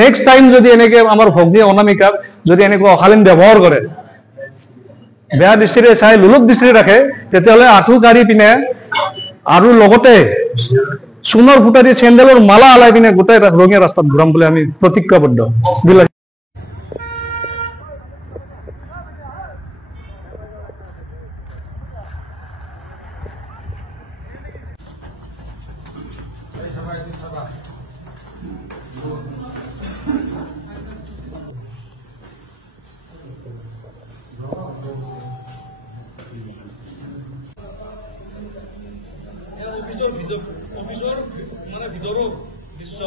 Next time যদি এনেকে আমাৰ ভগ্নী অনামিকাক যদি এনেকুৱা অশালীন ব্যৱহাৰ কৰে, বেয়া দৃষ্টিৰে চাই লোলুপ দৃষ্টিৰে ৰাখে, তেতিয়াহ'লে আঁঠু কাঢ়ি পিনে আৰু লগতে সোণৰ ফুটা দি চেণ্ডেলৰ মালা আলাই পিনে গোটেই ৰঙীয়া ৰাস্তাত ঘূৰাম বুলি আমি প্ৰতিজ্ঞাবদ্ধ। অফিসৰ মানে ভিতৰৰ দৃশ্য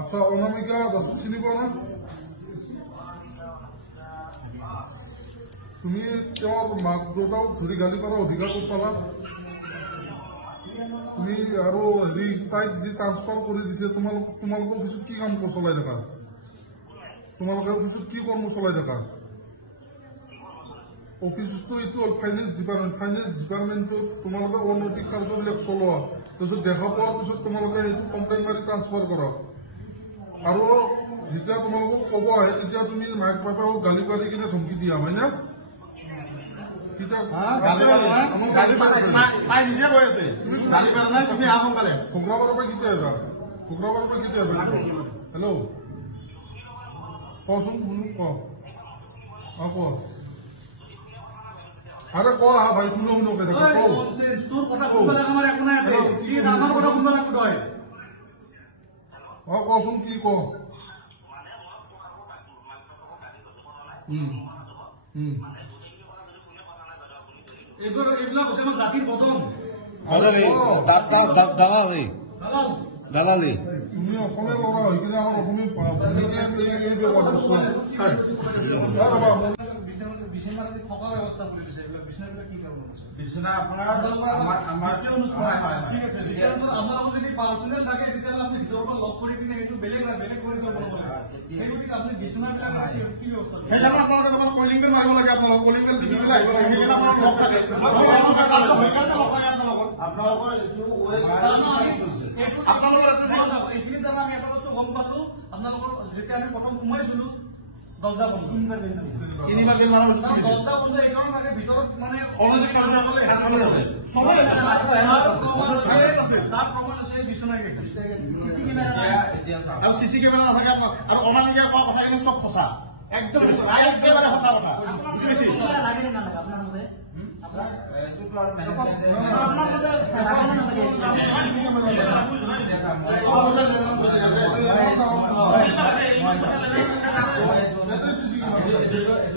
আচ্ছা, অনামিকা দাসক চিনি পোৱা না? তুমি তেওঁৰ মাক দেউতাক ধৰি গালি পাৰা অধিকাৰ ক'ত পালা? তুমি আৰু হেৰি তাইক যি ট্ৰান্সফাৰ কৰি দিছে, তোমালোকৰ অফিচত কি কাম চলাই থাকা? তোমালোকে অফিচত কি কৰ্ম চলাই থাকা? অফিচটো এইটো হ'ল ফাইনেন্স ডিপাৰ্টমেণ্ট। ফাইনেন্স ডিপাৰ্টমেণ্টত তোমালোকে অনৈতিক কাৰ্যবিলাক চলোৱা, তাৰপিছত দেখা পোৱাৰ পিছত তোমালোকে সেইটো কমপ্লেইন মাৰি ট্ৰান্সফাৰ কৰা, আৰু যেতিয়া তোমালোকক ক'ব আহে তেতিয়া তুমি মাক বাপেকক গালি পাৰি কিনে ধমকি দিয়া, হয় না? শুক্ৰবাৰৰ পৰা কেতিয়া আহিবা? শুক্ৰবাৰৰ পৰা কেতিয়া আহিবা? হেল্ল', কচোন শুনো, ক আৰে ক ভাই, শুনো শুনো কে দেখো কচোন কি ক? জাতিৰ বদন দালালি। তুমি অসমীয়া ল'ৰা হৈ কিনে আমাৰ অসমীয়া বিছনা আপোনাৰ যদি পাৰ্চনেল থাকে তেতিয়াহ'লে আপুনি ভিতৰৰ পৰা লগ কৰি পিনে সেইটো বেলেগ বেলেগ কৰি দিব লাগে। সেই গতিকে আপুনি বিছনাবিলাক কি ব্যৱস্থা কলিং বেল মাৰিব লাগে, আপোনালোক কলিং বেল দি পেলাই আহিব লাগে, এইখিনি দ্বাৰা আমি এটা বস্তু গম পালো, আপোনালোকৰ যেতিয়া আমি প্ৰথম সোমাইছিলো দৰ্জা বন্ধ, দৰ্জা বন্ধ এইকাৰণে থাকে ভিতৰত মানে আৰু চিচি কেমেৰা নাথাকে আৰু অনামিকা কোৱা কথাখিনি চব সঁচা, একদম একেবাৰে সঁচা কথা।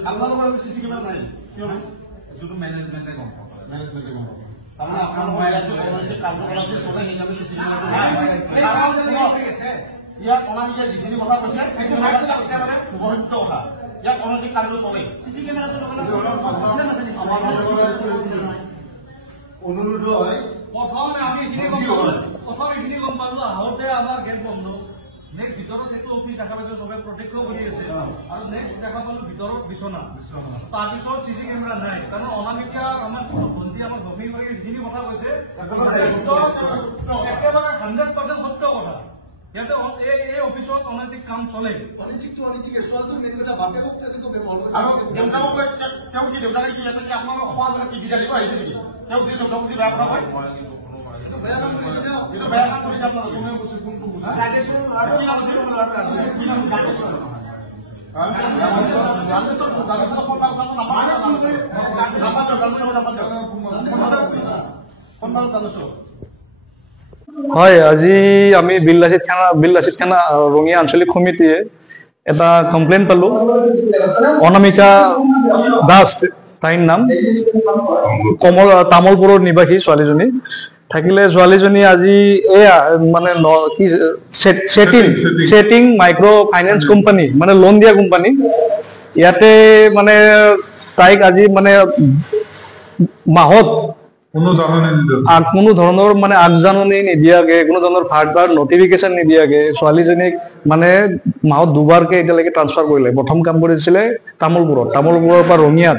আপোনালোকৰ চিচি কেমেৰা নাই, যিটো মেনেজমেণ্টে গম পাব, মেনেজমেণ্টে গম পাব। তাৰমানে আপোনালোকৰ কাৰ্যকলাপ চলে সেইকাৰণে চিচি কেমেৰাটো ইয়াত অনামিকাই যিখিনি কথা কৈছে সেইটো শুভসত্য কথা, ইয়াত অনৈতিক কাৰ্য চলে। চিচি কেমেৰাটো অনুৰোধ হয়, প্ৰথম এইখিনি গম পালো আহোঁতে আমাৰ গেট বন্ধ, নেক্সট ভিতৰত সেইটো অফিচ দেখা পাইছো চবে প্ৰত্যক্ষ কৰি আছে, আৰু নেক্সট দেখা পালো ভিতৰত বিচনা, তাৰপিছত চিচি কেমেৰা নাই। কাৰণ অনামিকা আমাৰ ভণ্টি আমাৰ ভগ্নী কৰি যিখিনি কথা কৈছে একেবাৰে 100% সত্য কথা। ইয়াতে এই অফিচত অনৈতিক কাম চলে। অনৈতিক চোৱাটো মেইন কথা, বাপেকক তেনেকৈ ব্যৱহাৰ কৰে। আৰু দেউতাকক তেওঁ কি দেউতাকে কি ইয়াতে আপোনালোকক সমাজত কি বিদায় দিব আহিছে নেকি? তেওঁ যি দেউতাক যি বেয়া কথা কয়, বেয়া কাম কৰিছে, এইটো বেয়া কাম কৰিছে। আপোনালোকে কোনে কৈছে, কোনটো কৈছে? কি নাম আছিল? কি নাম? হয়, আজি আমি বিল্লাচিত থানা ৰঙিয়া আঞ্চলিক সমিতিয়ে এটা কমপ্লেইন পালো। অনামিকা দাস তাইৰ নাম, তামোলপুৰৰ নিবাসী ছোৱালীজনী থাকিলে। ছোৱালীজনী আজি এয়া মানে কি সেটিং মাইক্ৰ ফাইনেন্স কোম্পানী, মানে লোন দিয়া কোম্পানী, ইয়াতে মানে তাইক আজি মানে মাহত কোনো জাননী নিদিয়ে আর কোনো ধৰণৰ মানে আগজাননী নিদিয়াকে কোনো ধৰণৰ ফাৰ্ডবাৰ নটিফিকেশ্যন নিদিয়াকে ছোৱালীজনীক মানে মাহত দুবাৰকে এতিয়ালৈকে ট্ৰান্সফাৰ কৰিলে। প্ৰথম কাম কৰিছিলে তামোলপুৰৰ পৰা ৰঙিয়াত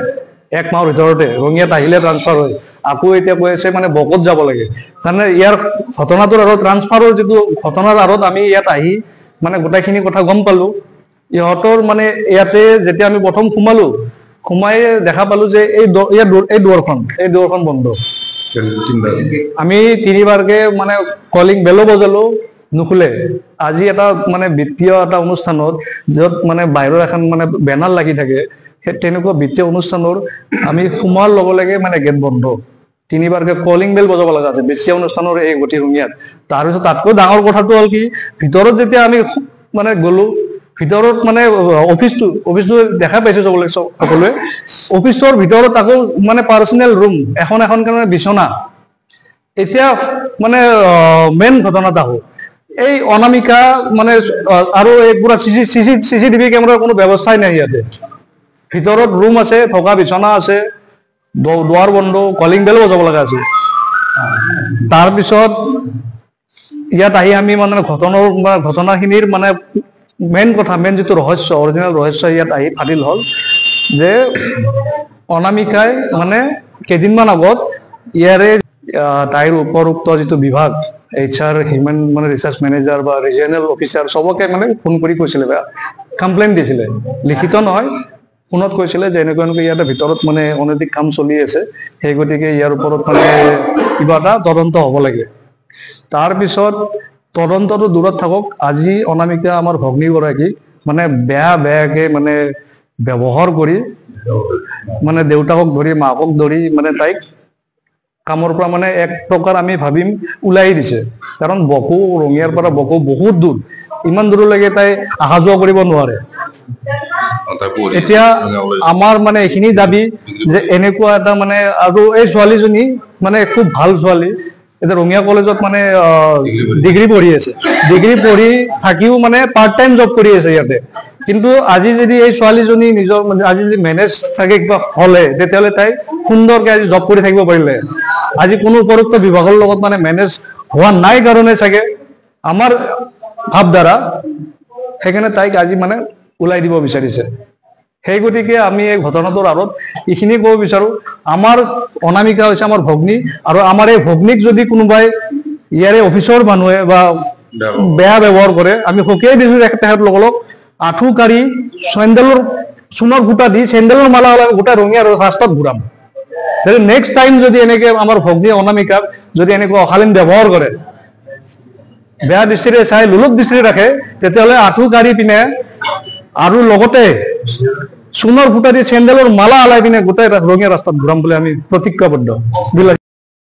1 মাহৰ ভিতৰতে ৰঙিয়াত আহিলে ট্ৰান্সফাৰ হয়। আকৌ এতিয়া কৈ আছে মানে বকত যাব লাগে। তাৰমানে ইয়াৰ ঘটনাটোৰ আৰু ট্ৰান্সফাৰৰ যিটো ঘটনাৰ আঁৰত আমি ইয়াত আহি মানে গোটেইখিনি কথা গম পালো। ইহঁতৰ মানে ইয়াতে যেতিয়া আমি প্ৰথম সোমাই দেখা পালো যে এই দুৱাৰখন বন্ধ। আমি 3বাৰকে মানে কলিং বেলো বজালো, নুখুলে। আজি এটা মানে বিত্তীয় এটা অনুষ্ঠানত য'ত মানে বাহিৰৰ এখন মানে বেনাৰ লাগি থাকে, সেই তেনেকুৱা বিত্তীয় অনুষ্ঠানৰ আমি সোমোৱাৰ লগে লগে মানে গেট বন্ধ। 3বাৰকে কলিং বেল বজাব লগা আছে বিত্তীয় অনুষ্ঠানৰ এই গতি ৰঙিয়াত। তাৰপিছত তাতকৈ ডাঙৰ কথাটো হ'ল কি, ভিতৰত যেতিয়া আমি মানে গ'লো, ভিতৰত মানে অফিসটো দেখা পাইছো সকলোৱে। অফিসৰ ভিতৰত আকৌ মানে পাৰ্চনেল ৰুম এখন কাৰণে বিছনা। এতিয়া মানে মেইন ঘটনাটা হ'ল এই অনামিকা মানে আৰু এই পুৰা CCTV কেমেৰাৰ কোনো ব্যৱস্থাই নাই ইয়াতে। ভিতৰত ৰুম আছে, থকা বিছনা আছে, দুৱাৰ বন্ধ, কলিং বেল বজাব লগা আছে। তাৰপিছত ইয়াত আহি আমি মানে ঘটনাখিনিৰ মানে মেইন যিটো ৰহস্য, অৰিজিনেল ৰহস্য ইয়াত আহি ফাদিল হ'ল যে অনামিকাই মানে কেইদিনমান আগত ইয়াৰে তাইৰ উপৰোক্ত যিটো বিভাগ HR হিউমেন মানে ৰিচাৰ্চ মেনেজাৰ বা ৰিজিয়নেল অফিচাৰ চবকে মানে ফোন কৰি কৈছিলে, কমপ্লেইন দিছিলে, লিখিত নহয় ফোনত কৈছিলে যে এনেকুৱা ইয়াতে ভিতৰত মানে অনৈতিক কাম চলি আছে, সেই গতিকে ইয়াৰ ওপৰত মানে কিবা এটা তদন্ত হ'ব লাগে। তাৰপিছত তদন্তটো দূৰত থাকক, আজি অনামিকা আমাৰ ভগ্নীগৰাকীক মানে বেয়াকে মানে ব্যৱহাৰ কৰি মানে দেউতাকক ধৰি মাকক ধৰি মানে তাইক কামৰ পৰা মানে এক প্ৰকাৰ আমি ভাবিম ওলাই দিছে। কাৰণ ৰঙিয়াৰ পৰা বকো বহুত দূৰ, ইমান দূৰলৈকে তাই অহা যোৱা কৰিব নোৱাৰে। এতিয়া আমাৰ মানে এইখিনি দাবী যে এনেকুৱা এটা মানে, আৰু এই ছোৱালীজনী মানে খুব ভাল ছোৱালী, এতিয়া ৰঙিয়া কলেজত মানে ডিগ্ৰী পঢ়ি আছে, ডিগ্ৰী পঢ়ি থাকিও মানে পাৰ্ট টাইম জব কৰি আছে ইয়াতে। কিন্তু আজি যদি এই ছোৱালীজনী নিজৰ আজি যদি মেনেজ থাকে কিবা হ'লে, তেতিয়াহ'লে তাই সুন্দৰকে আজি জব কৰি থাকিব পাৰিলে। আজি কোনো উপৰোক্ত বিভাগৰ লগত মানে মেনেজ হোৱা নাই কাৰণে চাগে আমাৰ ভাৱধাৰা, সেইকাৰণে তাইক আজি মানে ওলাই দিব বিচাৰিছে। সেই গতিকে আমি এই ঘটনাটোৰ আঁৰত এইখিনি ক'ব বিচাৰো, আমাৰ অনামিকা হৈছে আমাৰ ভগ্নী, আৰু আমাৰ এই ভগ্নীক যদি কোনোবাই ইয়াৰে অফিচৰ মানুহে বা বেয়া ব্যৱহাৰ কৰে, আমি সকীয়াই দিছো তেখেতলোকক আঁঠু কাঢ়ি চেণ্ডেলৰ চূণৰ গোটা দি চেণ্ডেলৰ মালা গোটাই ৰঙিয়া ৰাস্তাত ঘূৰাম। যদি নেক্সট টাইম যদি এনেকে আমাৰ ভগ্নী অনামিকাক যদি এনেকুৱা অশালীন ব্যৱহাৰ কৰে, বেয়া দৃষ্টিৰে চাই লোলুপ দৃষ্টিৰে ৰাখে, তেতিয়াহ'লে আঁঠু কাঢ়ি পিনে আৰু লগতে চূণৰ ফুটা দি চেণ্ডেলৰ মালা আলাই পিনে গোটেই ৰঙিয়া ৰাস্তাত ঘূৰাম বুলি আমি প্ৰতিজ্ঞাবদ্ধ।